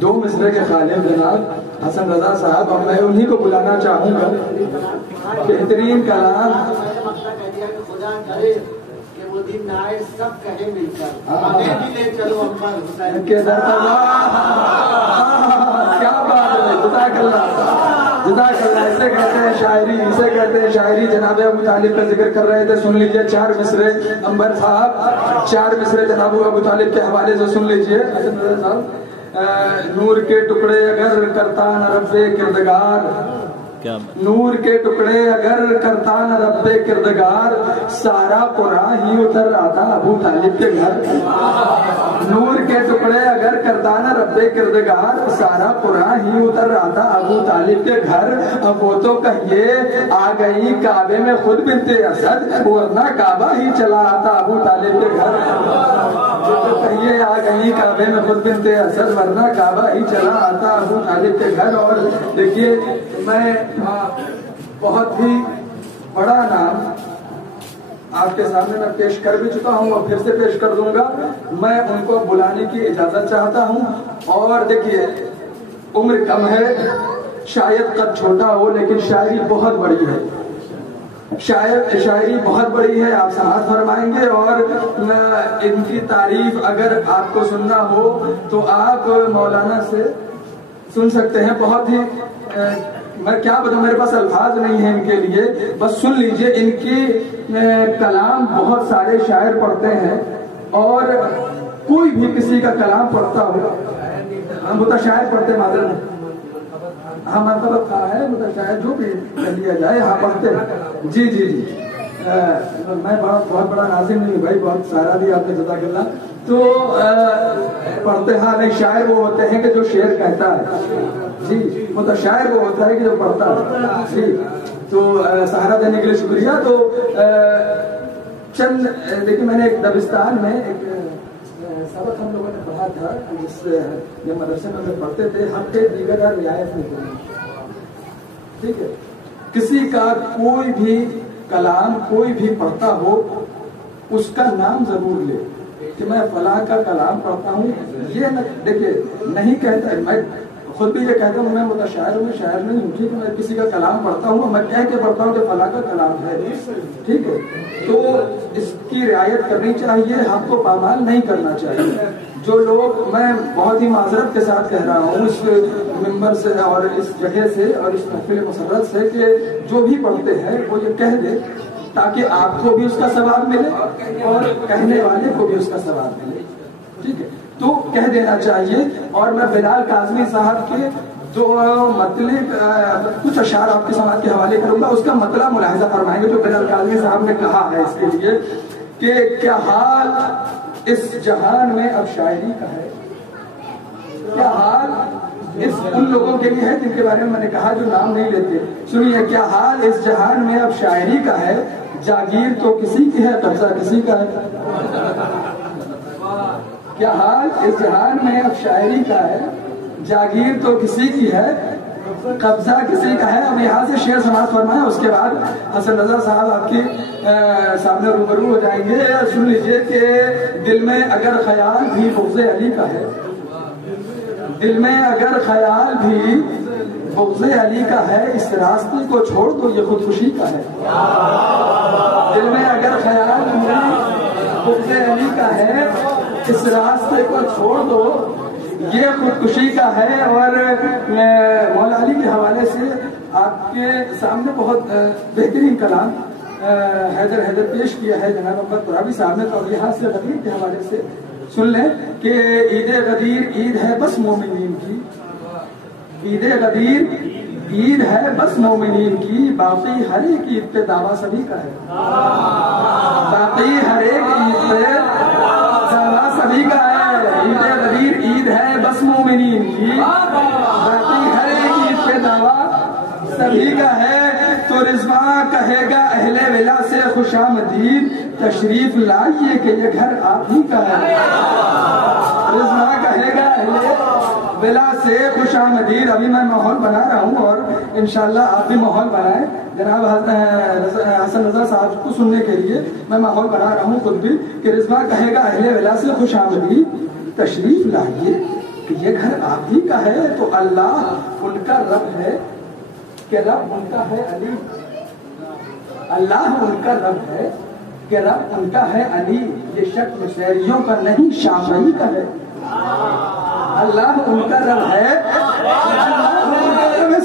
دو مصرے کے خالق جناب حسن رضا صاحب، اور میں انہی کو بلانا چاہوں گا۔ بہترین کلام خدا کرے کہ وہ دن آئے سب کہیں مل کر ہمیں بھی لے چلو امبر حسین کے در پر۔ کیا بات ہے، جزاک اللہ جزاک اللہ۔ اسے کہتے ہیں شاعری، اسے کہتے ہیں شاعری۔ جناب ابو طالب کا ذکر کر رہے تھے، سن لیجئے 4 مصرے انبر صاحب، 4 مصرے جناب ابو طالب کے حوالے سے سن لیجئے صاحب۔ نور کے ٹکڑے اگر کرتا نہ رب کردگار، نور کے ٹکڑے اگر کرتا نہ رب کردگار، سارا قرآن ہی اتر آتا ابو طالب کے گھر۔ نور کے ٹکڑے اگر کرتا نہ رب کردگار، سارا قرآن ہی اتر آتا ابو طالب کے گھر۔ اب وہ تو کہیے آ گئی کعبے میں خود بنت اسد، ورنہ کعبہ ہی چلا آتا ابو طالب کے گھر۔ تو کہیے آ گئی کعبے میں خود بنت اسد، ورنہ کعبہ ہی چلا آتا ابو طالب کے گھر۔ اور دیکھیے میں بہت ہی بڑا نام آپ کے سامنے میں پیش کر بھی چکا ہوں اور پھر سے پیش کر دوں گا، میں ان کو بلانے کی اجازت چاہتا ہوں۔ اور دیکھیے عمر کم ہے، شاید قد چھوٹا ہو، لیکن شاعری بہت بڑی ہے، شاعری بہت بڑی ہے، آپ سماعت فرمائیں گے۔ اور ان کی تعریف اگر آپ کو سننا ہو تو آپ مولانا سے سن سکتے ہیں۔ بہت ہی میں کیا بتاؤں، میرے پاس الفاظ نہیں ہیں ان کے لیے، بس سن لیجئے۔ ان کی کلام بہت سارے شاعر پڑھتے ہیں، اور کوئی بھی کسی کا کلام پڑھتا ہو، متشاعر پڑھتے معذرت ہاں مرتبت کہا ہے، متشاعر جو بھی کہہ لیا جائے، ہاں پڑھتے ہیں۔ جی جی جی میں بہت بڑا ناظم نہیں بھائی، بہت سارا بھی آپ نے جزاک اللہ۔ تو پڑھتے ہاں نہیں، شاعر وہ ہوتے ہیں کہ جو شعر کہتا ہے، جی متشاعر وہ ہوتا ہے کہ جو پڑھتا ہے۔ جی تو سہارا دینے کے لیے شکریہ۔ تو چند دیکھیں، میں نے ایک دبستان میں ایک سبق ہم لوگوں نے پڑھا تھا، جس مدرسے میں ہم پڑھتے تھے، ہفتے دیگر رعایت نہیں کرنی، ٹھیک ہے۔ کسی کا کوئی بھی کلام کوئی بھی پڑھتا ہو، اس کا نام ضرور لے کہ میں فلاں کا کلام پڑھتا ہوں۔ یہ دیکھیے نہیں کہتا، میں خود بھی یہ کہتا ہوں میں متشاعر ہوں، شاعر نہیں ہوں، ٹھیک ہے۔ میں کسی کا کلام پڑھتا ہوں، میں کہہ کے پڑھتا ہوں کہ فلاں کا کلام ہے، ٹھیک ہے۔ تو اس کی رعایت کرنی چاہیے، ہم کو پامال نہیں کرنا چاہیے۔ جو لوگ، میں بہت ہی معذرت کے ساتھ کہہ رہا ہوں اس ممبر سے اور اس جگہ سے اور اس محفل مسرت سے، کہ جو بھی پڑھتے ہیں وہ یہ کہہ دے تاکہ آپ کو بھی اس کا ثواب ملے اور کہنے والے کو بھی اس کا ثواب ملے، ٹھیک ہے۔ تو کہہ دینا چاہیے۔ اور میں بلال کاظمی صاحب کے جو مطلب کچھ اشعار آپ کے سماعت کے حوالے کروں گا، اس کا مطلب ملاحظہ فرمائیں گے جو بلال کاظمی صاحب نے کہا ہے اس کے لیے، کہ کیا حال اس جہان میں اب شاعری کا ہے، کیا حال اس ان لوگوں کے لیے ہے جن کے بارے میں نے کہا جو نام نہیں لیتے۔ سنیے، کیا حال اس جہان میں اب شاعری کا ہے، جاگیر تو کسی کی ہے، قبضہ کسی کا ہے۔ کیا حال اس جہان میں اب شاعری کا ہے، جاگیر تو کسی کی ہے، قبضہ کسی کا ہے۔ اب یہاں سے شعر سماعت فرمائیں، اس کے بعد حسن رضا صاحب آپ کی سامنے روبرو ہو جائیں گے۔ سن لیجئے کہ دل میں اگر خیال بھی بغض علی کا ہے، دل میں اگر خیال بھی بغض علی کا ہے، اس راستے کو چھوڑ دو یہ خودکشی کا ہے۔ دل میں اگر خیال بھی بغض علی کا ہے، اس راستے کو چھوڑ دو یہ خودکشی کا ہے۔ اور مولا علی کے حوالے سے آپ کے سامنے بہت بہترین کلام حیدر پیش کیا ہے جناب محمد قرابی صاحب نے۔ تو یہاں سے غدیر کے حوالے سے سن لیں کہ عید غدیر عید ہے بس مومنین کی، عید غدیر عید ہے بس مومنین کی، باقی ہر ایک عید پہ دعویٰ سبھی کا ہے، باقی ہر ایک عید پہ دعویٰ سبھی کا ہے۔ عید غدیر عید ہے بس مومنین کی، باقی ہر ایک عید پہ دعویٰ سبھی کا ہے۔ تو رضواں کہے گا اہل ولا سے خوش آمدید، تشریف لائیے کہ یہ گھر آپ ہی کا ہے۔ رضواں کہے گا اہل ولا سے خوش آمدید۔ ابھی میں ماحول بنا رہا ہوں اور انشاءاللہ آپ بھی ماحول بنائیں جناب حسن رضا صاحب کو سننے کے لیے میں ماحول بنا رہا ہوں خود بھی، کہ رضواں کہے گا اہل ولا سے خوش آمدید، تشریف لائیے کہ یہ گھر آپ ہی کا ہے تو اللہ ان کا رب ہے کہ رب ان کا ہے علی. اللہ ان کا رب ہے کہ رب ان کا ہے علی. یہ شک نصیریوں کا نہیں شافعی کا ہے. اللہ ان کا رب ہے.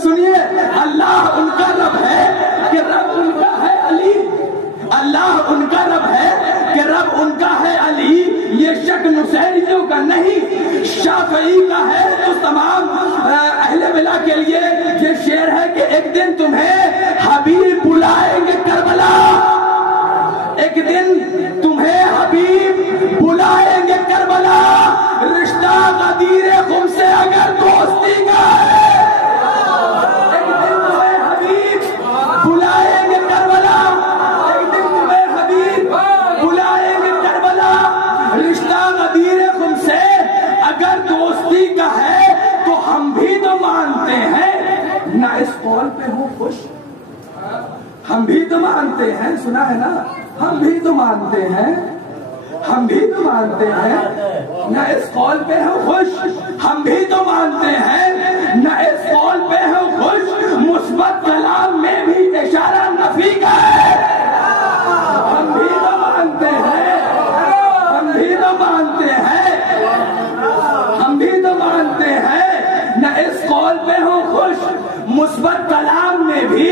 سنیے, اللہ ان کا رب ہے کہ رب ان کا ہے علی. اللہ ان کا رب ہے کہ رب ان کا ہے علی. یہ شک نصیریوں کا نہیں شافعی کا ہے. تو تمام اہل ملا کے لیے یہ شعر ہے کہ ایک دن تمہیں حبیب بلائیں گے کربلا. ایک دن تمہیں حبیب بلائیں گے کربلا. رشتہ غدیر خم سے اگر دوستی کا ہے, ایک دن تمہیں حبیب بلائیں گے کربلا. ایک دن تمہیں حبیب بلائیں گے کربلا. رشتہ غدیر خم سے اگر دوستی کا ہے تو ہم بھی تو مانتے ہیں نہ اس قول پہ ہوں خوش. ہم بھی تو مانتے ہیں, سنا ہے نا, ہم بھی تو مانتے ہیں, ہم بھی تو مانتے ہیں نہ اس قول پہ ہوں خوش. ہم بھی تو مانتے ہیں نہ اس قول پہ ہوں خوش. مثبت کلام میں بھی اشارہ نفی کا ہے. ہم بھی تو مانتے ہیں, ہم بھی تو مانتے ہیں, ہم بھی تو مانتے ہیں نہ اس قول پہ ہوں خوش. مثبت کلام میں بھی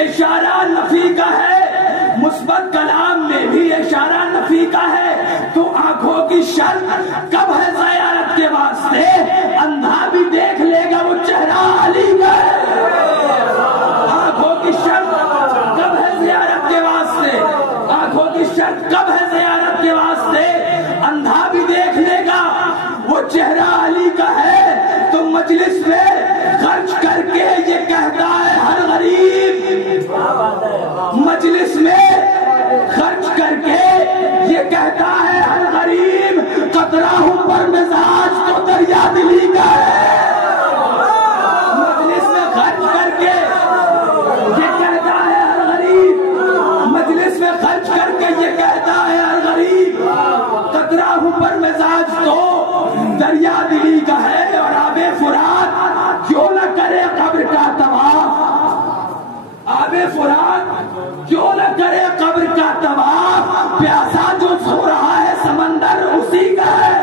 اشارہ نفی کا ہے. مثبت کلام میں بھی اشارہ نفی کا ہے. تو آنکھوں کی شرط کب ہے زیارت کے واسطے؟ اندھا بھی دیکھ لے گا وہ چہرہ علی کا ہے. آنکھوں کی شرط کب ہے زیارت کے واسطے؟ آنکھوں کی شرط کب ہے زیارت کے واسطے؟ اندھا بھی دیکھ لے گا وہ چہرہ علی کا ہے. تو مجلس میں خرچ کر کے یہ کہتا ہے ہر غریب, مجلس میں خرچ کر کے یہ کہتا ہے ہر غریب, قطرہ ہوں پر مزاج تو دریا دلی کا ہے. مجلس میں خرچ کر کے یہ کہتا ہے ہر غریب, مجلس میں خرچ کر کے یہ کہتا ہے ہر غریب, قطرہ ہوں پر مزاج تو دریا دلی کا ہے. اور آب فرات کیوں نہ کرے قبر کا طواف, آب فرات کیوں نہ کرے قبر کا طواف. پیاسا جو سو رہا ہے سمندر اسی کا ہے.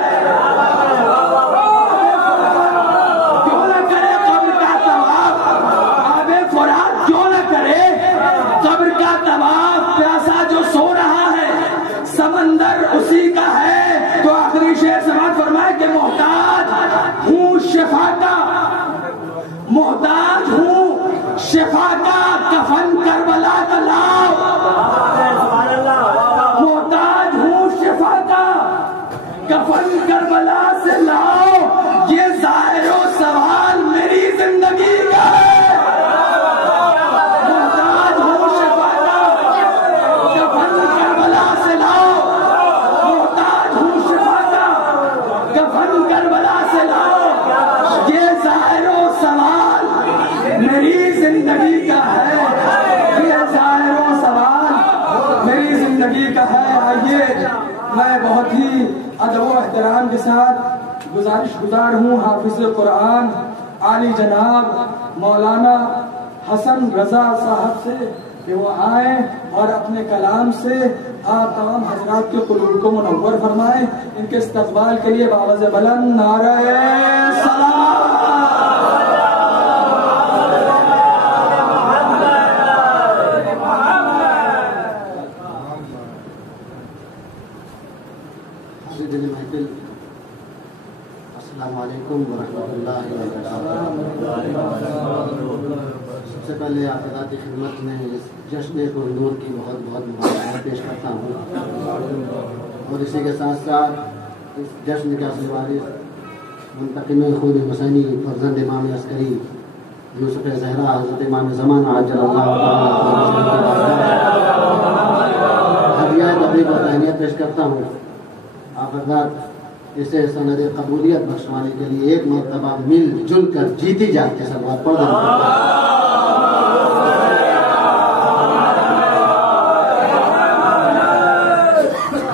کیوں نہ کرے قبر کا طواف, آب فرات کیوں نہ کرے قبر کا طواف. پیاسا جو سو رہا ہے سمندر اسی کا ہے. تو آخری شعر سماعت فرمائے کہ محتاج ہوں شفا کا, محتاج ہوں شفا کا, کفن کربلا کا لاؤ. محتاج ہوں شفا کا, کفن کربلا سے لاؤ. یہ ظاہر و سوال میری زندگی کا ہے. محتاج ہوں شفا کا, کفن کربلا سے لاؤ. محتاج ہوں شفا کا, کفن کربلا سے لاؤ. یہ ظاہر و سوال میری زندگی کا ہے. یہ ظاہر و سوال میری زندگی کا ہے. آئیے میں بہت ہی ادب و احترام کے ساتھ گزارش گزار ہوں حافظ قرآن عالی جناب مولانا حسن رضا صاحب سے کہ وہ آئیں اور اپنے کلام سے آپ تمام حضرات کے قلوب کو منور فرمائیں. ان کے استقبال کے لیے باوز بلند نعرہ سلام. السلام علیکم ورحمۃ اللہ وبرکاتہ. سب سے پہلے آپ حضرات کی خدمت میں اس جشن کوہنور کی بہت بہت مبارکباد پیش کرتا ہوں. اور اسی کے ساتھ ساتھ اس جشن کے اصل وارث منتقم خود حسینی فرزند امام عسکری یوسف زہرا حضرت امام زمانہ عجل اللہ ہدیہ تبریک و تہنیت پیش کرتا ہوں. آپ حضرات اسے سند قبولیت بخشوانے کے لیے ایک مرتبہ مل جل کر جیتی جاتی سلوات پڑھ دیں.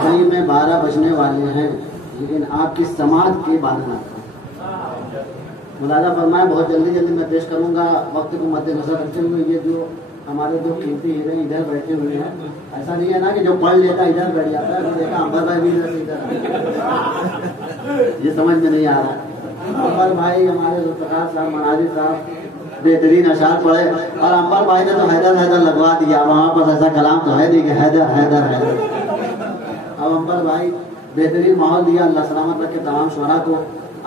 قریب میں 12 بجنے والے ہیں لیکن آپ کی سماعت کے بارے نہ کریں. مولانا فرمائے بہت جلدی جلدی میں پیش کروں گا، وقت کو مد نظر رکھتے ہوئے یہ جو ہمارے جو قیمتی ہیرے ادھر بیٹھے ہوئے ہیں، ایسا نہیں ہے نا کہ جو پڑھ لیتا ادھر بیٹھ جاتا ہے، دیکھا امبر بھائی بھی ادھر سے ادھر، یہ سمجھ میں نہیں آ رہا۔ امبر بھائی ہمارے ذوالفقار صاحب مناظر صاحب بہترین اشعار پڑھے، اور امبر بھائی نے تو حیدر حیدر لگوا دیا، وہاں پر ایسا کلام تو ہے نہیں کہ حیدر حیدر حیدر۔ اب امبر بھائی بہترین ماحول دیا، اللہ سلامت رکھے تمام شعراء کو،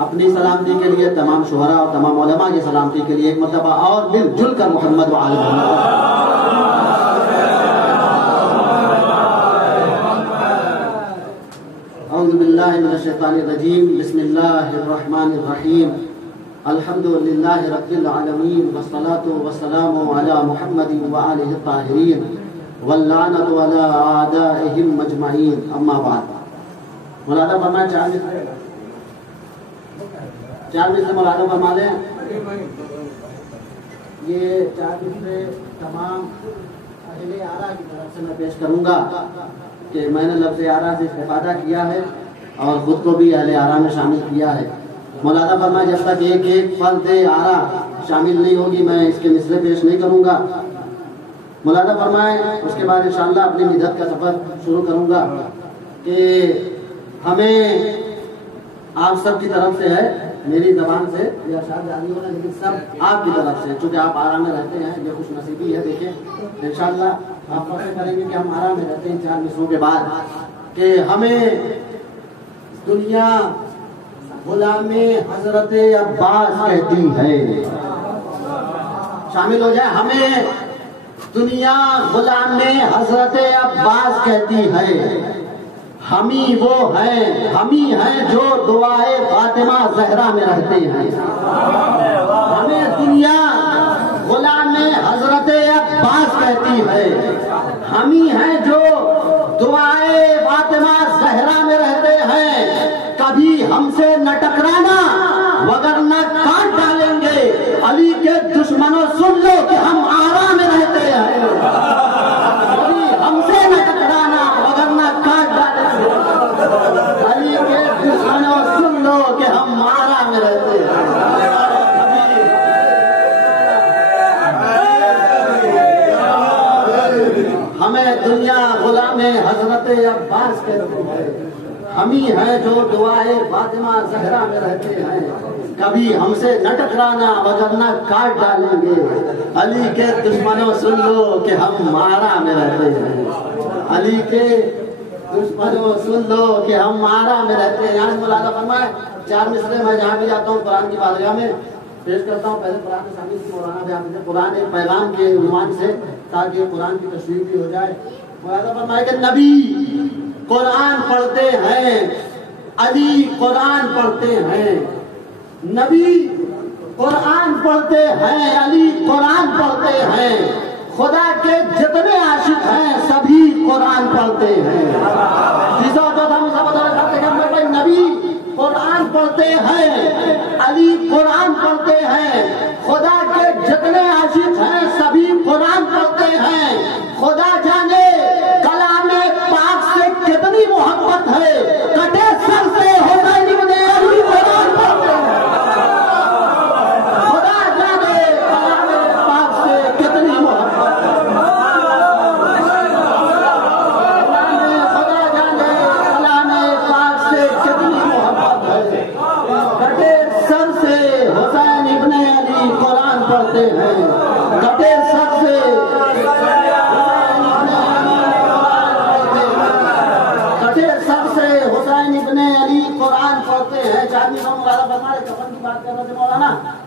اپنی سلامتی کے لیے، تمام شعراء اور تمام علماء کی سلامتی کے لیے ایک مرتبہ اور مل جل کر محمد و آل محمد۔ اعوذ باللہ من الشیطان الرجیم، بسم اللہ الرحمن الرحیم، الحمد للہ رب العالمین، والصلاة والسلام علی محمد وآلہ الطاہرین، واللعنۃ علی اعدائہم اجمعین، اما بعد۔ مولانا فرمائے چار مصرے مولانا فرما لیں۔ یہ چار مصرے تمام اہل آرا کی طرف سے میں پیش کروں گا کہ میں نے لفظ آرا سے استفادہ کیا ہے اور خود کو بھی اہل آرا میں شامل کیا ہے۔ مولانا فرمائے جب تک ایک ایک فرد آرا شامل نہیں ہوگی میں اس کے مصرے پیش نہیں کروں گا۔ مولانا فرمائے اس کے بعد انشاءاللہ اپنی مدت کا سفر شروع کروں گا کہ ہمیں آپ سب کی طرف سے ہے، میری زبان سے یہ اشعار جاری ہونا، لیکن سب آپ کی طرف سے، چونکہ آپ آرام میں رہتے ہیں، یہ خوش نصیبی ہے۔ دیکھیں انشاءاللہ آپ فخر کریں گے کہ ہم آرام میں رہتے ہیں چار مصروں کے بعد، کہ ہمیں دنیا غلام حضرت عباس کہتی ہے، شامل ہو جائے، ہمیں دنیا غلام حضرت عباس کہتی ہے، ہمی وہ ہیں، ہمی ہیں جو دعائے فاطمہ زہرا میں رہتے ہیں۔ ہمیں دنیا غلام حضرت عباس کہتی ہے، ہمی ہیں جو دعائے فاطمہ زہرا میں رہتے ہیں، کبھی ہم سے نہ ٹکرانا وگرنہ کاٹ ڈالیں گے، علی کے دشمنوں سن لو کہ ہم آرا میں رہتے ہیں، کبھی ہم سے نہ ٹکرانا وگرنہ کاٹ ڈالیں گے، علی کے دشمنوں سن لو کہ ہم آرا میں رہتے ہیں۔ ہمیں دنیا غلام حضرت عباس کہتے ہیں، ہمی ہیں جو دعائے فاطمہ زہرا میں رہتے ہیں، کبھی ہم سے نہ ٹکرانا وگرنہ کاٹ ڈالیں گے، علی کے دشمنوں سن لو کہ ہم آرا میں رہتے ہیں، علی کے دشمنوں سن لو کہ ہم آرا میں رہتے ہیں۔ یہاں مولانا فرمائے چار مصرے میں جہاں بھی جاتا ہوں قرآن کی بارگاہ میں پیش کرتا ہوں، پہلے قرآن شامل کی مولانا بھی آپ نے قرآن ایک پیغام کے عنوان سے، تاکہ قرآن کی تشریح بھی ہو جائے۔ مولانا فرمائے کہ نبی قرآن پڑھتے ہیں، علی قرآن پڑھتے ہیں، نبی قرآن پڑھتے ہیں، علی قرآن پڑھتے ہیں، خدا کے جتنے عاشق ہیں سبھی قرآن پڑھتے ہیں۔ نبی قرآن پڑھتے ہیں، علی قرآن پڑھتے ہیں، خدا کے جتنے عاشق ہیں سبھی قرآن پڑھتے ہیں، خدا جانے کلام پاک سے کتنی محبت ہے، کٹے سر سے حسین ابن علی قرآن پڑھتے ہیں، خدا جانے کلام پاک سے کتنی محبت ہے، خدا جانے کلام پاک سے کتنی محبت ہے، کٹے سر سے حسین ابن علی قرآن پڑھتے ہیں، کٹے سر سے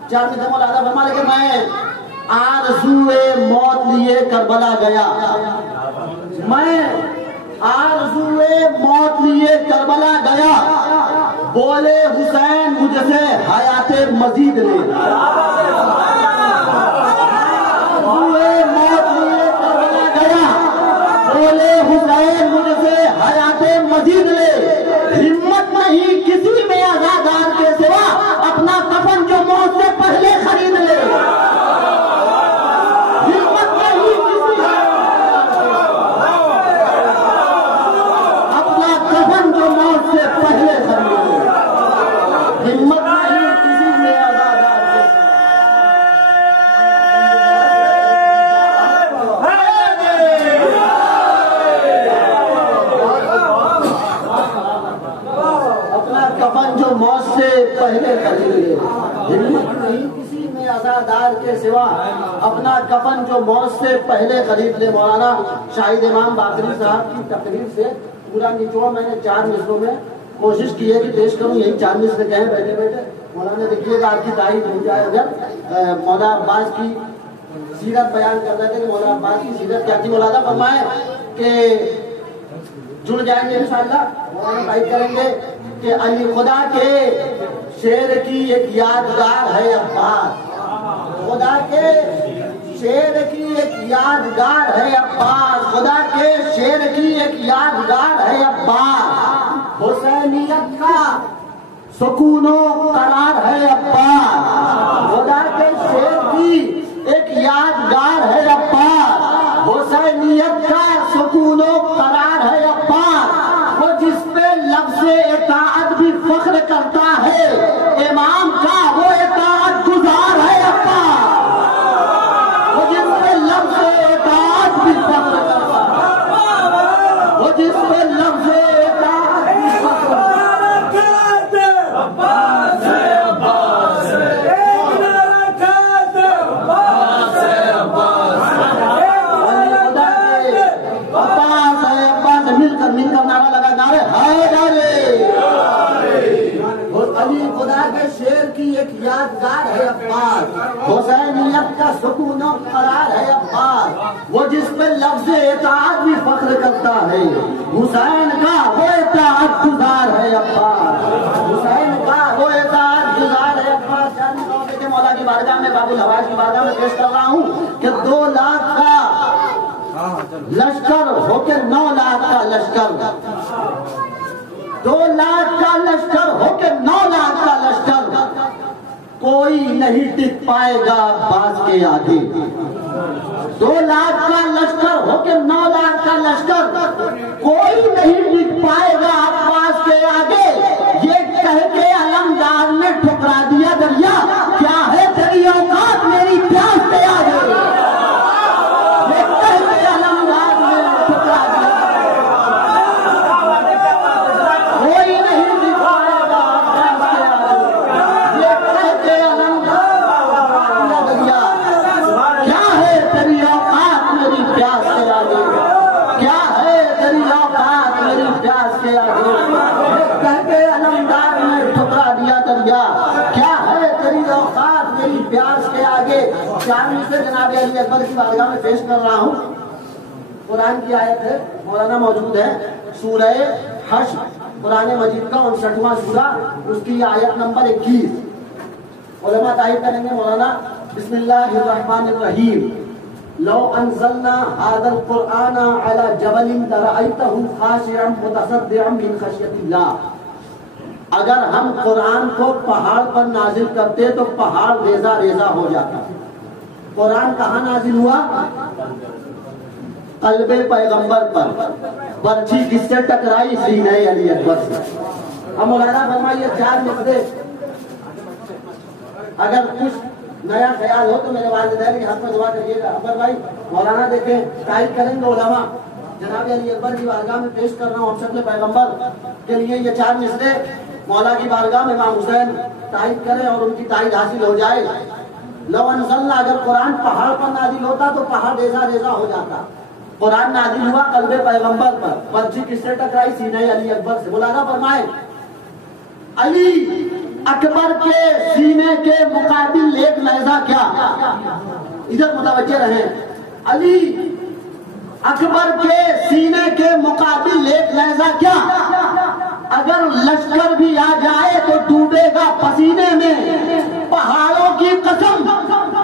چار میں مولانا فرما لے کہ میں آرزوئے موت لیے کربلا گیا، میں آرزوئے موت لیے کربلا گیا، بولے حسین مجھ سے حیات مزید لے، آرزوئے موت لیے کربلا گیا، بولے حسین مجھ سے حیات مزید لے، ہمت نہیں کسی میں آزادار کے سوا اپنا کفن جو موت سے پہلے خرید لے، ہمت نہیں کسی اپنا کفن جو موت سے پہلے خرید لے، ہمت نہیں کسی میں ہمت نہیں کسی میں عزادار کے سوا، اپنا کفن جو موت سے پہلے خرید لے۔ مولانا شاہد امام باقری صاحب کی تقریر سے پورا نچوڑ میں نے 4 مصروں میں کوشش کی ہے کہ پیش کروں، یہی 4 مصر کہیں بیٹھے بیٹھے۔ مولانا دیکھیے گا آپ کی تائید ہو جائے اگر مولا عباس کی سیرت بیان کر رہے تھے کہ مولا عباس کی سیرت کیا تھی، مولانا فرمائے کہ جڑ جائیں گے انشاءاللہ۔ مولانا تائید کریں گے کہ علی خدا کے شعر کی ایک یادگار ہے عباس، خدا کے شعر کی ایک یادگار ہے عباس، خدا کے شعر کی ایک یادگار ہے عباس، حسینیت کا سکون و قرار ہے عباس، خدا کے شعر کی ایک یادگار ہے عباس، حسینیت کا سکون و قرار ہے عباس، وہ جس پہ لفظ اطاعت بھی فخر کرتا ہے، امام کا وہ اطاعت گزار ہے عباس، وہ جس پہ لفظ اطاعت بھی فخر کرتا ہے، وہ جس پہ لفظ اطاعت بھی فخر کرتا ہے۔ علی خدا کے شعر کی ایک یادگار ہے عباس، حسینیت کا سکون و قرار ہے عباس، وہ جس پہ لفظ اطاعت بھی فخر کرتا ہے، حسین کا وہ اطاعت گزار ہے عباس، حسین کا وہ اطاعت گزار ہے عباس۔ مولا کی بارگاہ میں، باب الحواج کی بارگاہ میں پیش کر رہا ہوں کہ 2 لاکھ کا لشکر ہو کے 9 لاکھ کا لشکر، 2 لاکھ کا لشکر ہو کے 9 لاکھ کا لشکر، کوئی نہیں ٹک پائے گا عباس کے آگے۔ 2 لاکھ کا لشکر ہو کے 9 لاکھ کا لشکر، کوئی نہیں ٹک پائے گا عباس کے آگے، یہ کہہ کے علمدار نے ٹھکرا دیا دریا، کیا ہے تیری اوقات میری پیاس کے آگے، یہ کہہ کے علمدار نے ٹھکرا دیا، کوئی نہیں ٹک پائے گا عباس کے آگے، یہ کہہ کے علمدار نے دریا، کیا ہے تیری اوقات میری پیاس کے آگے، کیا ہے تیری اوقات میری پیاس کے آگے، یہ کہہ کے علمدار نے ٹھکرا دیا دریا، کیا ہے تیری اوقات میری پیاس کے آگے۔ 4 سے جناب علی اکبر کی بارگاہ میں پیش کر رہا ہوں۔ قرآن کی آیت ہے، مولانا موجود ہے، سورہ حشر، قرآن مجید کا 59واں سورہ، اس کی آیت نمبر 21۔ علماء تائید کریں گے مولانا، بسم اللہ الرحمن الرحیم، لو انزلنا هذا القرآن على جبل لرأيته خاشعا متصدعا من خشیۃ اللہ، اگر ہم قرآن کو پہاڑ پر نازل کرتے تو پہاڑ ریزہ ریزہ ہو جاتا۔ قرآن کہاں نازل ہوا؟ قلب پیغمبر پر، برچھی کس سے ٹکرائی؟ سینہ علی اکبر سے۔ اب مولانا فرمائیے 4 مصرے، اگر کچھ نیا خیال ہو تو میرے والدین کے حق میں دعا کریے گا۔ اکبر بھائی مولانا دیکھیں، تائید کریں گے علماء، جناب علی اکبر کی بارگاہ میں پیش کر رہا ہوں ہم شکل پیغمبر کے لیے یہ 4 مصرے، مولا کی بارگاہ میں امام حسین تائید کریں اور ان کی تائید حاصل ہو جائے۔ لو انزلنا، اگر قرآن پہاڑ پر نازل ہوتا تو پہاڑ ریزہ ریزہ ہو جاتا۔ قرآن نازل ہوا قلب پیغمبر پر، برچھی کس سے ٹکرائی؟ سینہ علی اکبر سے۔ مولانا فرمائے علی اکبر کے سینے کے مقابل ایک لہجہ کیا؟ ادھر متوجہ رہیں، علی اکبر کے سینے کے مقابل ایک لہجہ کیا؟ اگر لشکر بھی آ جائے تو ڈوبے گا پسینے میں، پہاڑوں کی قسم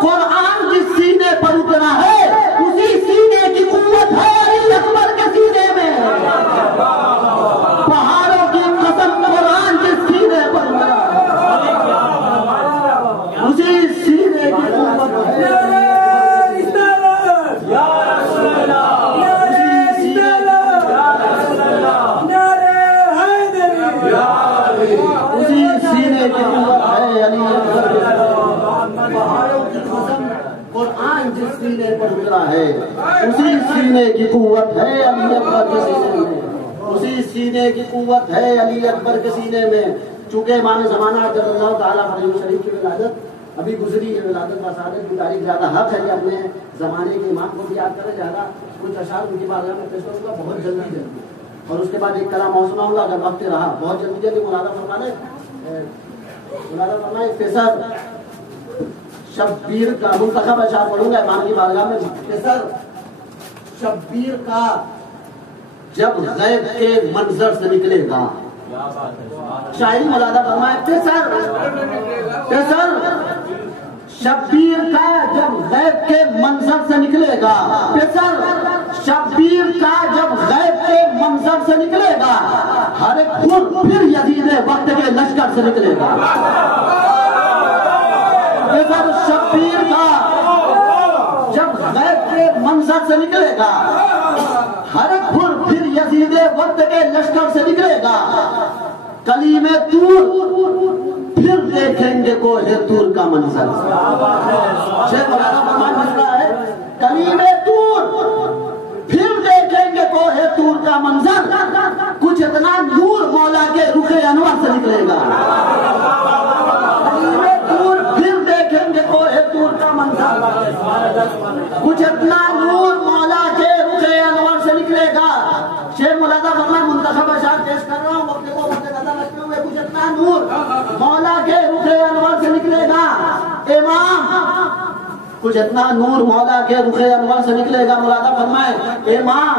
قرآن جس سینے پر اترا ہے اسی سینے کی قوت ہے علی اکبر کے سینے میں، پہاڑوں کی قسم قرآن جس سینے پر اترا اسی سینے کی قوت ہے، اسی سینے کی قوت ہے علی اکبر کے پہاڑوں کی قسم قرآن جس سینے پر اترا ہے اسی سینے کی قوت ہے علی اکبر کے سینے میں، اسی سینے کی قوت ہے علی اکبر کے سینے میں۔ چونکہ امام زمانہ جل اللہ تعالیٰ علیہ شریف کی ولادت ابھی گزری ہے، ولادت کا صادق کی تاریخ زیادہ حق ہے کہ اپنے زمانے کے امام کو بھی یاد کرے، زیادہ کچھ اشعار ان کی بارگاہ میں پیش کروں گا بہت جلدی اور اس کے بعد ایک کلام اور سناؤں گا اگر وقت رہا بہت جلدی مولانا فرمائے فیصل شبیر کا منتخب اشعار پڑھوں گا امام کی بارگاہ میں. فیصل شبیر کا جب غیب کے منظر سے نکلے گا، شاعری مولانا فرمائے فیصل شبیر کا جب غیب کے منظر سے نکلے گا، فیصل شبیر کا جب غیب کے منظر سے نکلے گا، ہر ایک پھر یزید وقت کے لشکر سے نکلے گا. فیصل شبیر کا جب غیب کے منظر سے نکلے گا، ہر ایک پھر یزید وقت کے لشکر سے نکلے گا. کلیم طور پھر دیکھیں گے کوہ طور کا منظر. شیخ مولانا فرمان مسئلہ ہے کلیم طور پھر دیکھیں گے کوہ طور کا منظر، کچھ اتنا نور مولا کے رخ انور سے نکلے گا. کلیم طور پھر دیکھیں گے کوہ طور کا منظر، کچھ اتنا نور مولا کے رخ انور سے نکلے گا. شیخ مولانا فرمان منتخب اشعار پیش کر رہا ہوں وقت کو وقت نظر رکھتے ہوئے. کچھ اتنا نور مولا کے رخ انور سے نکلے گا امام، کچھ اتنا نور مولا کے رخ انور سے نکلے گا. مولانا فرمائے امام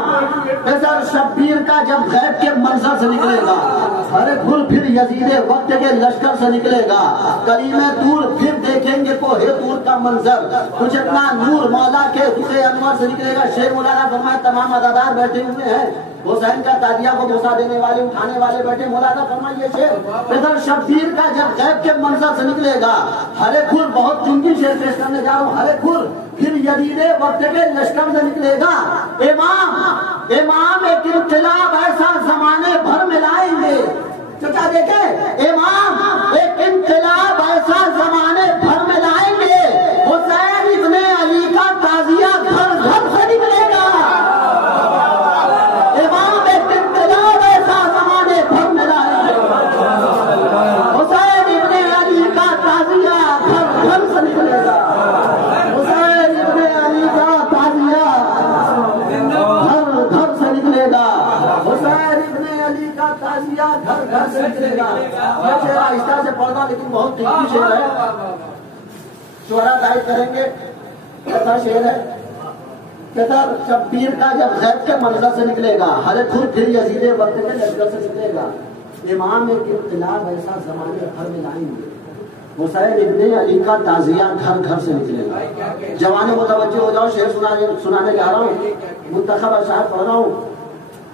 فیصل شبیر کا جب غیب کے منظر سے نکلے گا، ہر پھر یزید وقت کے لشکر سے نکلے گا. کلیم طور پھر دیکھیں گے کوہ طور کا منظر، کچھ اتنا نور مولا کے رخ انور سے نکلے گا. شیخ مولانا فرمائے تمام عزادار بیٹھے ہوئے ہیں، حسین کا تازیہ کو بوسہ دینے والے اٹھانے والے بیٹھے. مولانا فرمائیے شیخ فیصل شبیر کا جب غیب کے منظر سے نکلے گا، ہر ایک پھر بہت چنکی شعر پیش کرنے جا رہا ہوں. ہر ایک پھر یزید وقت کے لشکر سے نکلے گا. امام ایک انقلاب ایسا زمانے بھر میں لائیں گے. چچا دیکھیں امام ایک انقلاب ایسا زمانے بھر میں لائیں گے. حسین ابن علی کا تعزیہ گھر گھر سے نکلے گا. امام ایک انقلاب ایسا زمانے بھر میں لائیں گے. حسین ابن علی کا تعزیہ گھر گھر سے نکلے گا. حسین ابن علی کا تعزیہ گھر گھر سے نکلے گا. حسین ابن علی کا تعزیہ گھر گھر سے نکلے گا. یہ شعر آہستہ سے پڑھنا لیکن بہت قیمتی شعر ہے، شعرا تائید کریں گے. ایسا شعر ہے کہتا شبیر کا جب غیب کے منظر سے نکلے گا، ہر پھر یزید وقت کے لشکر سے نکلے گا. امام ایک انقلاب ایسا زمانے بھر میں لائیں گے. حسین ابن علی کا تعزیہ گھر گھر سے نکلے گا. جوانوں متوجہ ہو جاؤ، شعر سنانے جا رہا ہوں. منتخب اشعار پڑھ رہا ہوں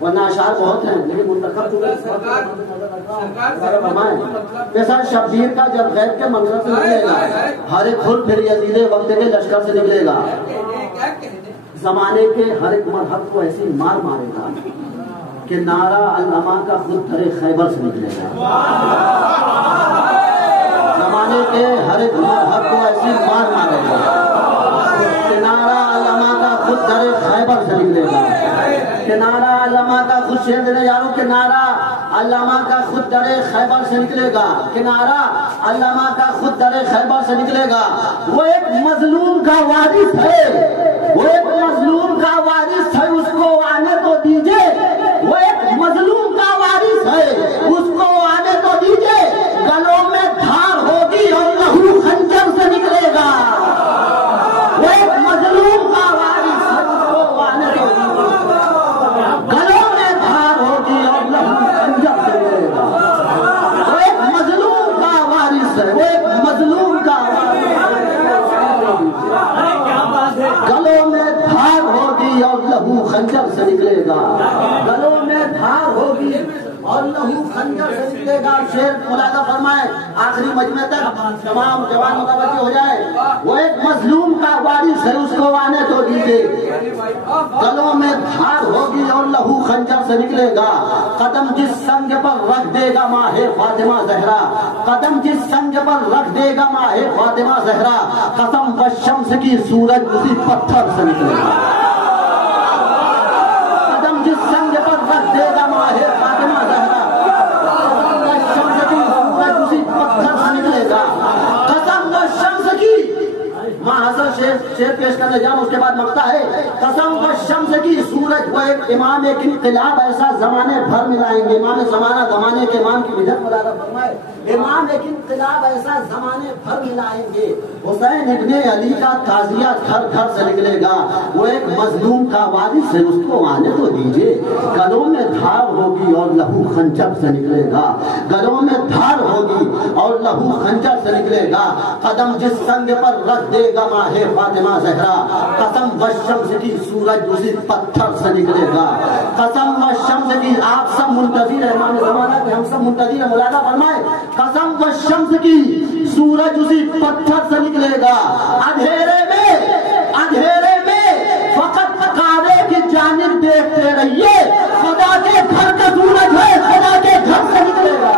ورنہ اشعار بہت ہیں لیکن منتخب جیسا شبیر کا جب غیب کے منظر سے نکلے گا، ہر ایک پھر یزید وقت کے لشکر سے نکلے گا. زمانے کے ہر ایک مرحب کو ایسی مار مارے گا کہ نعرہ علامہ کا خود در خیبر سے نکلے گا. زمانے کے ہر ایک مرحب کو ایسی مار مارے گا کہ نعرہ علامہ کا خود در خیبر سے نکلے گا. کہ نعرہ علامہ کا خود شعر دینے جا رہا ہوں کہ نعرہ علامہ کا خود در خیبر سے نکلے گا. کہ نعرہ علامہ کا خود در خیبر سے نکلے گا. وہ ایک مظلوم کا وارث ہے، وہ ایک مظلوم کا وارث ہے، اس کو آنے تو دیجئے. وہ ایک مظلوم کا وارث ہے، اس کو آنے تو دیجئے. گلوں میں دھار ہوگی اور لہو خنجر سے نکلے گا. وہ ایک مظلوم کا وارث ہے، اس کو آنے تو دیجئے. گلوں میں دھار ہوگی اور لہو خنجر سے نکلے گا. وہ ایک مظلوم کا وارث ہے، وہ ایک مظلوم کا گلوں میں دھار ہوگی اور لہو خنجر سے نکلے گا. گلوں میں دھار ہوگی اور لہو خنجر سے نکلے گا. شعر مولانا فرمائے آخری مجمع تک تمام جوان متوجہ ہو جائے. وہ ایک مظلوم کا وارث ہے، اس کو آنے تو دیجیے. گلوں میں دھار ہوگی اور لہو خنجر سے نکلے گا. قدم جس سنگ پر رکھ دے گا ماہ فاطمہ زہرا، قدم جس سنگ پر رکھ دے گا ماہ فاطمہ زہرا. قسم والشمس کی سورج اسی پتھر سے نکلے گا. قدم جس سنگ پر رکھ دے گا ماہ فاطمہ زہرا، قسم والشمس کی سورج ماں حسن شعر پیش کرنے جاؤں اس کے بعد مقطع ہے قسم و شمس کی سورج وہ ایک امام ایک انقلاب ایسا زمانے بھر ملائیں گے. امام زمانہ زمانے کے امام کی وجہ مولانا فرمائے امام ایک انقلاب ایسا زمانے بھر ملائیں گے. حسین ابن علی کا تعزیہ گھر گھر سے نکلے گا. وہ ایک مظلوم کا وارث ہے اس کو آنے تو دیجیے. گلوں میں دھار ہوگی اور لہو خنجر سے نکلے گا. گلوں میں دھار ہوگی اور لہو خنجر سے نکلے گا. قدم جس سنگ پر رکھ دے گا ماہ فاطمہ زہرا. قسم والشمس کی سورج اسی پتھر سے نکلے گا. قسم والشمس کی آپ سب منتظر ہیں امام زمانہ کے ہم سب منتظر ہیں. مولانا فرمائے قسم والشمس کی سورج اسی پتھر سے نکلے گا. اندھیرے میں فقط کعبے کی جانب دیکھتے رہیے. خدا کے گھر کا سورج ہے خدا کے گھر سے نکلے گا.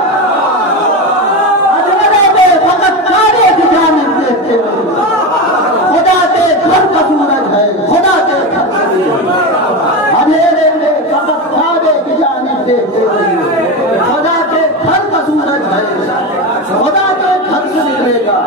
اندھیرے میں فقط کعبے کی جانب دیکھتے رہیے. خدا کے گھر کا سورج ہے خدا کے گھر سے نکلے گا. اندھیرے میں فقط کعبے کی جانب دیکھتے رہیے. خدا کے گھر کا سورج ہے خدا کے گھر سے نکلے گا.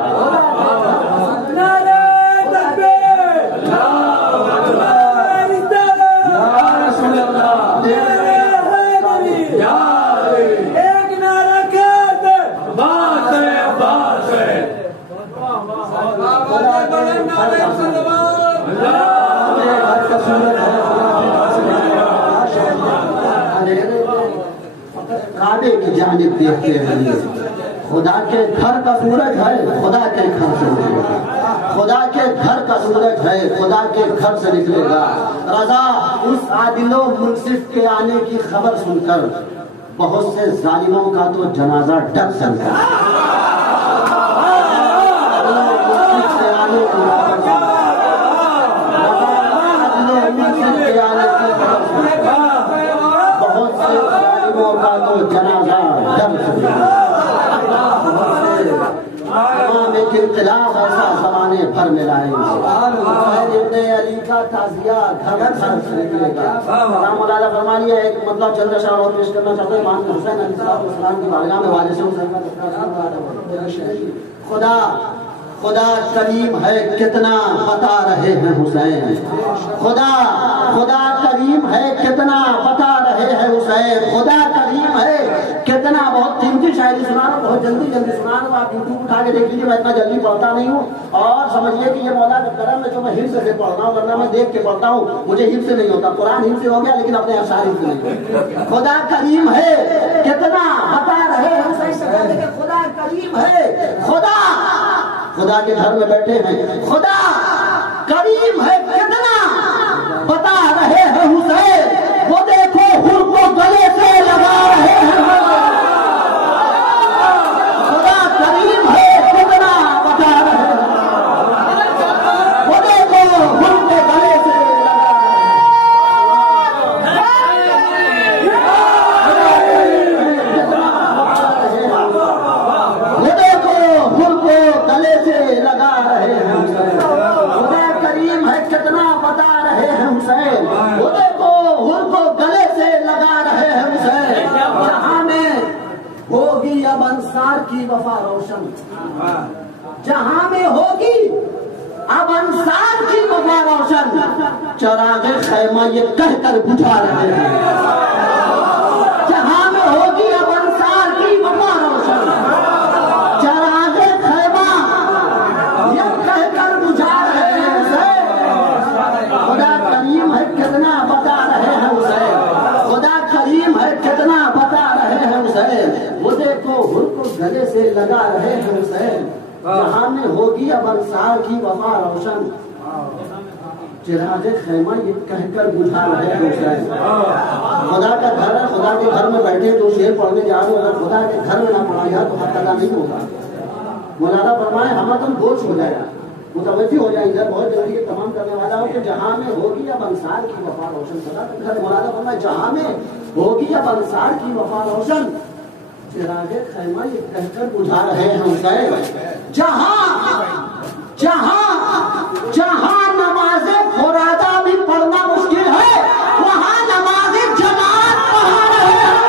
کعبے کی جانب دیکھتے رہیے. خدا کے گھر کا سورج ہے خدا کے گھر سے نکلے گا. خدا کے گھر کا سورج ہے خدا کے گھر سے نکلے گا. رضا اس عادل و منصف کے آنے کی خبر سن کر بہت سے ظالموں کا تو جنازہ ڈر سکتا ہے. بہت سے ظالموں کا تو جنازہ ڈر سکتا ہے. امام ایک انقلاب ایسا زمانے بھر میں لائیں گے. حسین ابن علی کا تعزیہ گھر گھر سے نکلے گا. مولانا فرمانی ہے ایک مطلب چند اشعار اور پیش کرنا چاہتے ہیں. امام حسین علیہ السلام کی بارگاہ میں وارث حسین خدا کریم ہے کتنا بتا رہے ہیں حسین. خدا کریم ہے کتنا بتا رہے ہیں حسین. خدا کریم ہے کتنا. بہت قیمتی شاعری سنا رہا بہت جلدی سنا رہا. آپ یوٹیوب اٹھا کے دیکھ لیجیے. میں اتنا جلدی پڑھتا نہیں ہوں اور سمجھیے کہ یہ مولا کا کرم ہے جو میں حفظ سے پڑھ رہا ہوں ورنہ میں دیکھ کے پڑھتا ہوں. مجھے حفظ سے نہیں ہوتا. قرآن حفظ سے ہو گیا لیکن اپنے اشعار حفظ نہیں ہوتا. خدا کریم ہے کتنا بتا رہے ہیں حسین. خدا کریم ہے خدا کے گھر میں بیٹھے ہیں. خدا کریم ہے کتنا بتا رہے ہیں حسین. وہ دیکھو حر کو گلے سے لگا رہے ہیں. خدا کریم ہے کتنا بتا رہے ہیں. وہ دیکھو حر کو گلے سے لگا رہے ہیں. خدا کریم ہے کتنا بتا رہے ہیں حسین. وہ دیکھو حر کو گلے سے لگا رہے ہیں حسین. جہاں میں ہوگی اب انصار کی وفا روشن. جہاں میں ہوگی اب انصار کی وفا روشن. چراغ خیمہ یہ کہہ کر بجھا رہے ہیں. جہاں میں ہوگی اب انصار کی وفا روشن. چراغ خیمہ یہ کہہ کر بجھا رہے ہیں حسین. خدا کریم ہے کتنا بتا رہے ہیں حسین. خدا کریم ہے کتنا بتا رہے ہیں حسین. وہ دیکھو حر کو گلے سے لگا رہے ہیں حسین. جہاں میں ہوگی اب انصار کی وفا روشن. چراغ خیمہ یہ کہہ کر بجھا رہے ہیں حسین. خدا کا گھر ہے خدا کے گھر میں بیٹھے جو شعر پڑھنے جا رہے اگر خدا کے گھر میں نہ پڑھایا تو حق ادا نہیں ہوگا. مولانا فرمائے ہم تم گوش ہو جائے گا. متوجہ ہو جائیں گے. بہت جلدی یہ تمام کرنے والا ہوں کہ جہاں میں ہوگی اب انصار کی وفا روشن. خدا کا گھر. مولانا فرمائے جہاں میں ہوگی اب انصار کی وفا روشن. چراغ خیمہ یہ کہہ کر بجھا رہے ہیں حسین. جہاں نماز فرادہ بھی پڑھنا مشکل ہے وہاں نماز جماعت پڑھا رہے ہیں.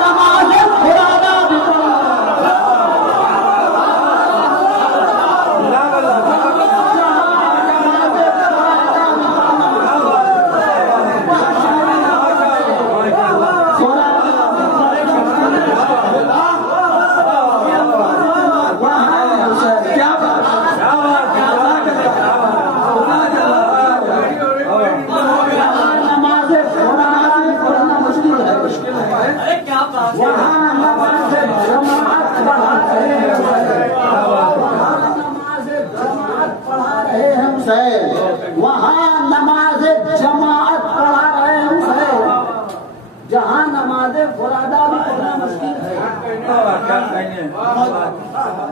نماز فرادہ بھی پڑھنا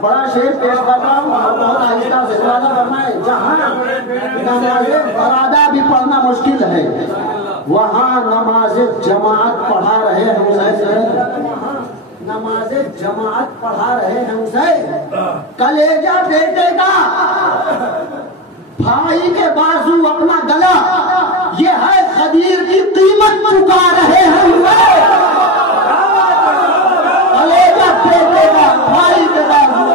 بڑا شعر پیش کر رہا ہوں اور بہت آہستہ سے ارادہ فرمائے. جہاں نماز فرادہ بھی پڑھنا مشکل ہے وہاں نماز جماعت پڑھا رہے ہیں حسین. نماز جماعت پڑھا رہے ہیں حسین. کلیجہ بیٹے کا بھائی کے بازو اپنا گلا یہ ہے خدیر کی قیمت چکا رہے ہیں حسین. کلیجہ بیٹے کا بھائی کے بازو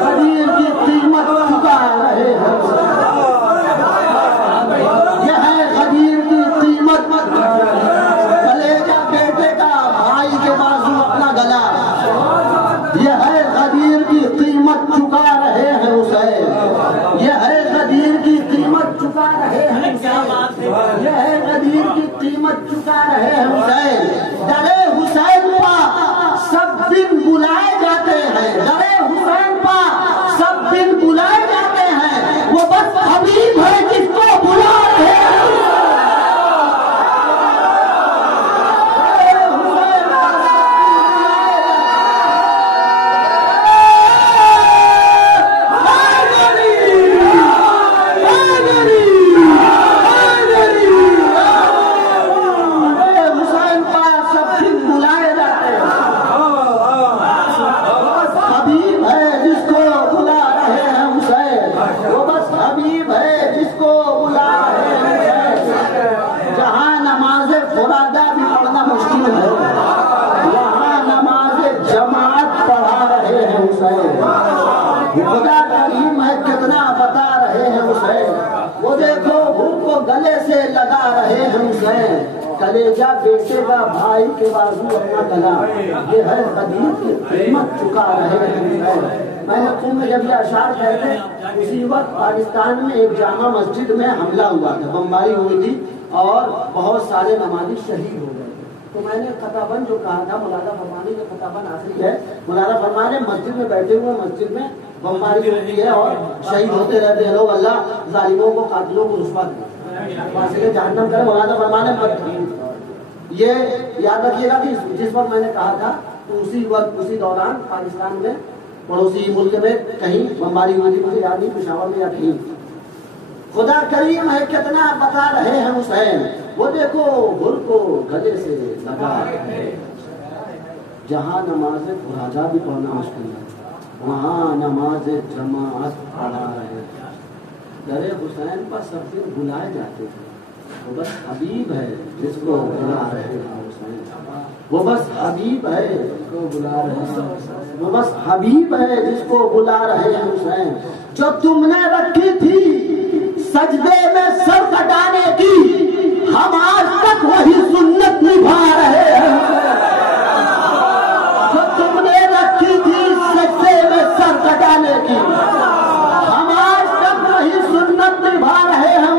خدیر کی قیمت چکا رہے ہیں. یہ ہے خدیر کی قیمت. کلیجہ بیٹے کا بھائی کے بازو اپنا گلا یہ ہے غدیر کی قیمت چکا رہے ہیں حسین. یہ ہے غدیر کی قیمت چکا رہے ہیں حسین. یہ ہے غدیر کی قیمت چکا رہے ہیں حسین. ڈرے حسین پا سب دن بلائے جاتے ہیں. ڈرے حسین پا سب دن بلائے جاتے ہیں. وہ بس حبیب ہے جس کو بلا رہے ہیں. خدا کریم ہے کتنا بتا رہے ہیں حسین. وہ دیکھو بھوک کو گلے سے لگا رہے ہیں حسین. کلیجہ بیٹے کا بھائی کے بازو اپنا گلا یہ ہے قدیر کی قیمت چکا رہے ہیں حسین. میں نے تم میں جب یہ اشعار کہتے اسی وقت پاکستان میں ایک جامع مسجد میں حملہ ہوا تھا. بمباری ہوئی تھی اور بہت سارے نمازی شہید ہو گئے. تو میں نے خطابن جو کہا تھا مولانا فرمانی کا خطابن آخری ہے. مولانا فرمانے مسجد میں بیٹھے ہوئے مسجد میں بمباری ہوتی ہے اور شہید ہوتے رہتے ہیں لوگ. اللہ ظالموں کو قاتلوں کو رسوا کرے فاصلے جہنم کرے. مولانا فرمانے یہ یاد رکھیے گا کہ جس وقت میں نے کہا تھا تو اسی وقت اسی دوران پاکستان میں پڑوسی ملک میں کہیں بمباری ہوئی تھی. مجھے یاد نہیں پشاور میں یا کہیں. خدا کریم ہے کتنا بتا رہے ہیں حسین. وہ دیکھو گھر کو گلے سے لگا جہاں نماز فرادہ بھی پڑھنا مشکل ہے وہاں نماز جماعت پڑھا رہے. درے حسین پر سب دن بلائے جاتے تھے. وہ بس حبیب ہے جس کو بلا رہے ہیں حسین. وہ بس حبیب ہے جس کو بلا رہے ہیں. وہ بس حبیب ہے جس کو بلا رہے ہیں حسین. جو تم نے رکھی تھی سجدے میں سر کٹانے کی ہم آج تک وہی سنت نبھا رہے ہیں. جو تم نے رکھی تھی سجدے میں سر کٹانے کی ہم آج تک وہی سنت نبھا رہے ہیں.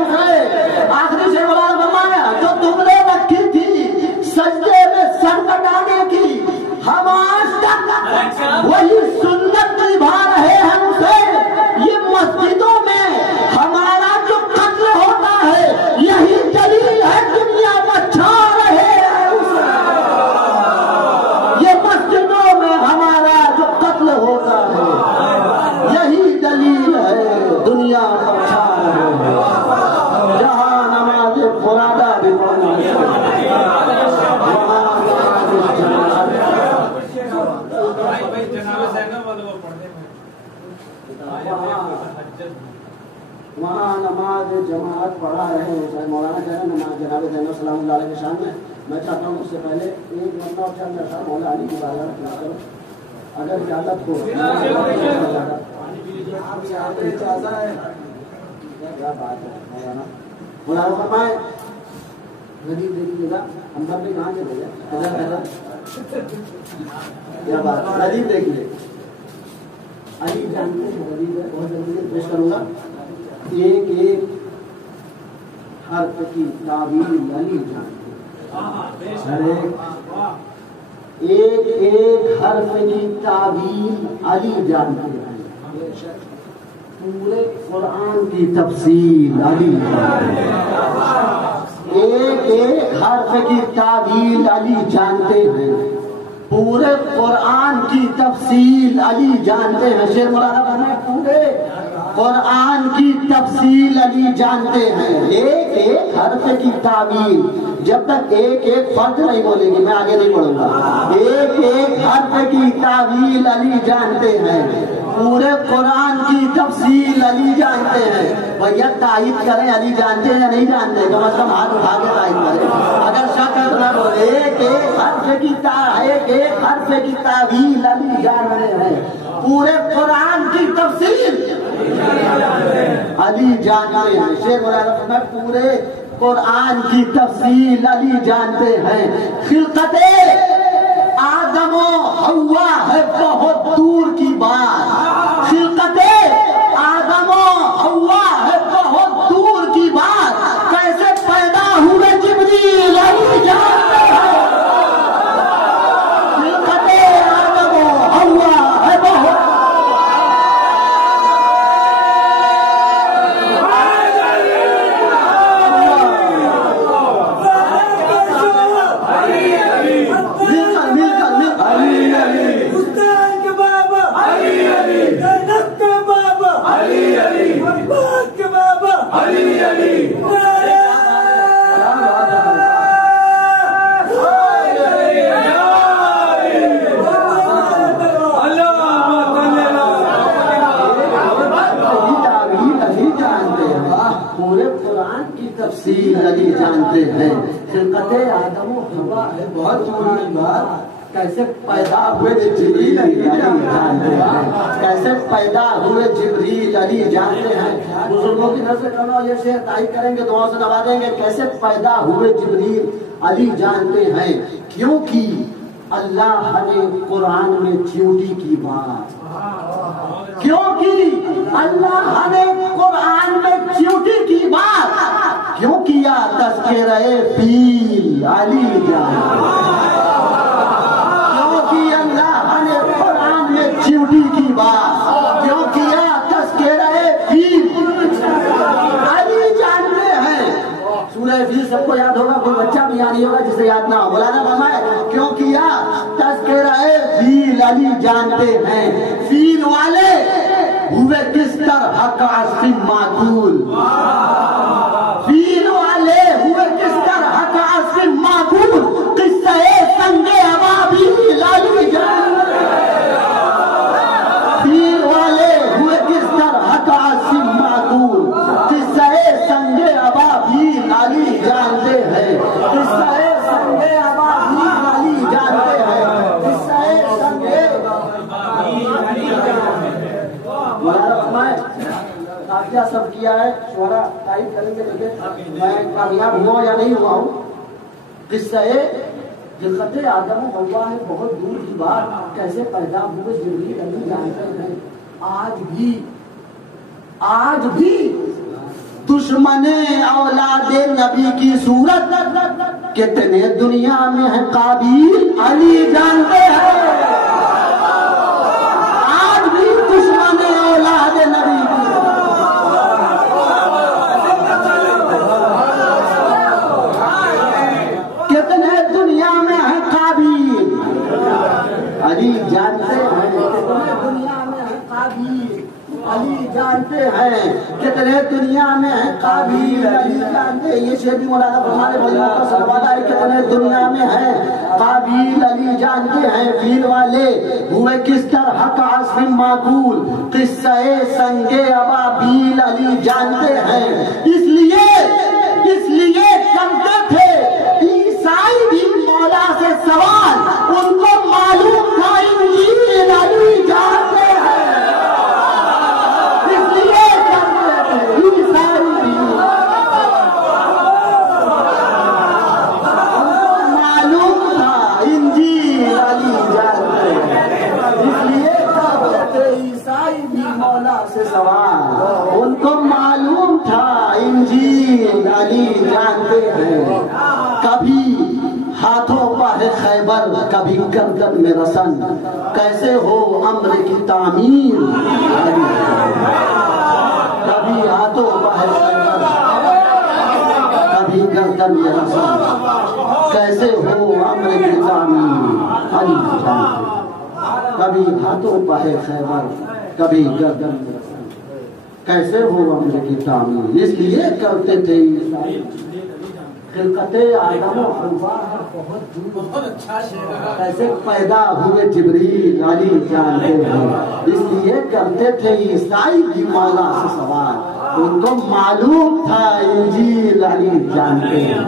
آخری سے بولا فرمایا جو تم نے رکھی تھی سجدے میں سر کٹانے کی ہم آج تک وہی سنت نبھا رہے ہیں. یہ مسجدوں میں ہمارا جو قتل ہوتا ہے یہی دلیل ہے دنیا بچا رہے ہیں. یہ مسجدوں میں ہمارا جو قتل ہوتا ہے یہی دلیل ہے دنیا بچا رہے ہیں. جہاں نماز فرادہ بھی پڑھنا وہاں نماز جماعت پڑھا رہے ہیں. مولانا کہہ رہے ہیں نماز جناب زینب السلام اللہ علیہ کے شان میں چاہتا ہوں اس سے پہلے ایک مرتبہ اور چند مرتبہ مولا علی کی بارگاہ میں کرو اگر اجازت ہو. کیا بات ہے مولانا. مولانا فرمائے غریب دیکھیے گا ہم سب بھی کہاں چلے گئے. کیا بات ہے غریب دیکھیے. علی جانتے ہیں غریب ہے بہت جلدی پیش کروں گا. ایک ایک حرف کی تعبیر علی جانتے ہیں. ایک ایک حرف کی تعبیر علی جانتے ہیں. پورے قرآن کی تفسیر علی جانتے ہیں. ایک ایک حرف کی تعویل علی جانتے ہیں، پورے قرآن کی تفصیل علی جانتے ہیں. شیر مولانا فرمائے پورے قرآن کی تفصیل علی جانتے ہیں، ایک ایک حرف کی تعویل. جب تک ایک ایک فرد نہیں بولے گی میں آگے نہیں پڑھوں گا. ایک ایک حرف کی تعویل علی جانتے ہیں، پورے قرآن کی تفصیل علی جانتے ہیں. بھیا تائید کریں علی جانتے ہیں یا نہیں جانتے؟ کم از کم ہاتھ اٹھا کے تائید کریں. اگر شک ہے تو نہ بولے. ایک ایک حرف کی تعویل علی جانتے ہیں، پورے قرآن کی تفصیل علی جانتے ہیں. شیخ مولانا پورے قرآن کی تفصیل علی جانتے ہیں. خلقت آدم و حوا ہے بہت دور کی بات، خلقت آدم و حوا ہے بہت دور کی بات، کیسے پیدا ہوئے جبریل علی جانتے ہیں. خلقت آدم و حوا ہے بہت علی جانتے ہیں. خلقت آدم و حوا ہے بہت دور کی بات، کیسے پیدا ہوئے جبریل علی جانتے ہیں، کیسے پیدا ہوئے جبریل علی جانتے ہیں. بزرگوں کی نظر کرنا یہ شعر تائید کریں گے، دعاؤں سے نوازیں گے. کیسے پیدا ہوئے جبریل علی جانتے ہیں، کیونکہ اللہ نے قرآن میں چیوٹی کی بات، کیونکہ اللہ نے قرآن میں چیوٹی کی بات کیوں کیا؟ تذکرہ فیل علی جانتے ہیں. کیونکہ اللہ نے قرآن میں چیوٹی کی بات کیوں کیا؟ تذکرہ فیل علی جانتے ہیں. سورہ فیل سب کو یاد ہوگا، کوئی بچہ بھی یاد نہیں ہوگا جسے یاد نہ ہو. مولانا فرمائے کیوں کیا؟ تذکرہ فیل علی جانتے ہیں. فیل والے ہوئے کس طرح حق معقول، فیل والے ہوئے کس طرح حق معقول، قصہ سنگ ابابیل علی جانتے ہیں. فیل والے ہوئے کس طرح حق معقول، قصہ سنگ ابابیل علی جانتے ہیں. قصہ سنگ ابابیل علی جانتے ہیں. قصہ سنگ کیا سب کیا ہے شعرا تائید کریں گے. دیکھیں میں کامیاب ہوا یا نہیں ہوا ہوں. قصہ خلقت آدم و حوا ہے بہت دور کی بات، کیسے پیدا ہوئے جبریل علی جانتے ہیں. آج بھی دشمن اولاد نبی کی صورت کتنے دنیا میں ہے قابیل علی جانتے ہیں. آج بھی دشمن اولاد نبی کتنے دنیا میں ہے قابیل علی جانتے ہیں. کتنے دنیا میں ہے قابیل علی جانتے ہیں. کتنے دنیا میں ہے قابیل علی جانتے ہیں. یہ شعر بھی مولانا فرمانے والی موقع سے نوازا ہے. کتنے دنیا میں ہے قابیل علی جانتے ہیں. فیل والے ہوئے کس طرح عصف معقول، قصہ سنگ ابابیل علی جانتے ہیں. اس لیے کرتے تھے عیسائی بھی مولا سے سوال، ان کو معلوم تھا انجیل علی جانتے ہیں. اس لیے کرتے تھے عیسائی بھی معلوم تھا انجیل علی جانتے ہیں. اس لیے کرتے تھے عیسائی بھی مولا سے سوال، ان کو معلوم تھا انجیل علی جانتے ہیں. کبھی ہاتھوں پر ہے خیبر، کبھی گردن میں رسن، کیسے ہو امر کی تعمیر علی. کبھی ہاتھوں پر ہے خیبر، کبھی کبھی گردن میں رسم کیسے ہو امر کی تعمیر علی جانتے کبھی ہاتھوں پہ ہے خیبر کبھی گردن میں رسم کیسے ہو امر کی تعمیر اس لیے کرتے تھے عیسائی خلقت آدم و حوا بہت دور کیسے پیدا ہوئے جبریل علی جانتے ہیں اس لیے کرتے تھے عیسائی کی مولا سے سوال ان کو معلوم تھا انجیل علی جانتے ہیں